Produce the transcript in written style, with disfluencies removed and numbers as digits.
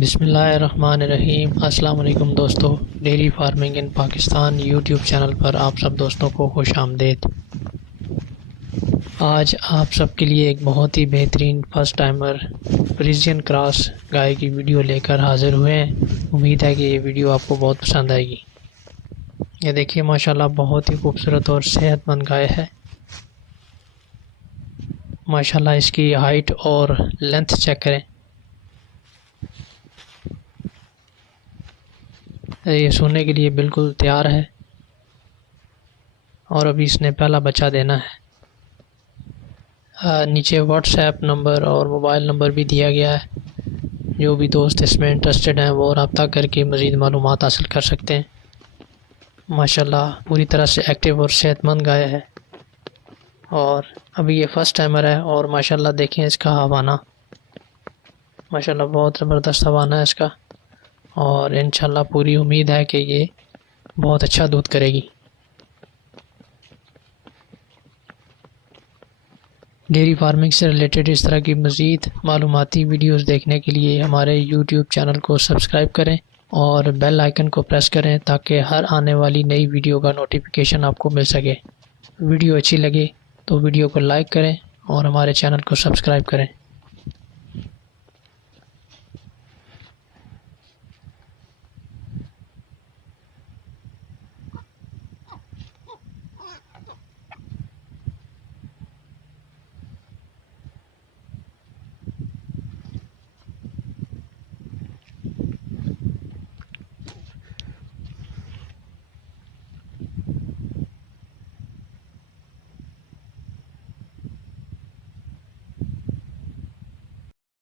بسم اللہ الرحمن الرحیم۔ السلام علیکم دوستو، ڈیری فارمنگ ان پاکستان یوٹیوب چینل پر آپ سب دوستوں کو خوش آمدید۔ آج آپ سب کے لیے ایک بہت ہی بہترین فرسٹ ٹائمر فریزین کراس گائے کی ویڈیو لے کر حاضر ہوئے ہیں۔ امید ہے کہ یہ ویڈیو آپ کو بہت پسند آئے گی۔ یہ دیکھیے ماشاءاللہ بہت ہی خوبصورت اور صحت مند گائے ہے۔ ماشاءاللہ اس کی ہائٹ اور لینتھ چیک کریں۔ یہ سونے کے لیے بالکل تیار ہے اور ابھی اس نے پہلا بچہ دینا ہے۔ نیچے واٹس ایپ نمبر اور موبائل نمبر بھی دیا گیا ہے، جو بھی دوست اس میں انٹرسٹڈ ہیں وہ رابطہ کر کے مزید معلومات حاصل کر سکتے ہیں۔ ماشاءاللہ پوری طرح سے ایکٹیو اور صحت مند گائے ہے، اور ابھی یہ فرسٹ ٹائمر ہے۔ اور ماشاءاللہ دیکھیں اس کا ہوانہ، ماشاءاللہ بہت زبردست ہوانہ ہے اس کا، اور انشاءاللہ پوری امید ہے کہ یہ بہت اچھا دودھ کرے گی۔ ڈیری فارمنگ سے ریلیٹڈ اس طرح کی مزید معلوماتی ویڈیوز دیکھنے کے لیے ہمارے یوٹیوب چینل کو سبسکرائب کریں اور بیل آئیکن کو پریس کریں تاکہ ہر آنے والی نئی ویڈیو کا نوٹیفیکیشن آپ کو مل سکے۔ ویڈیو اچھی لگے تو ویڈیو کو لائک کریں اور ہمارے چینل کو سبسکرائب کریں۔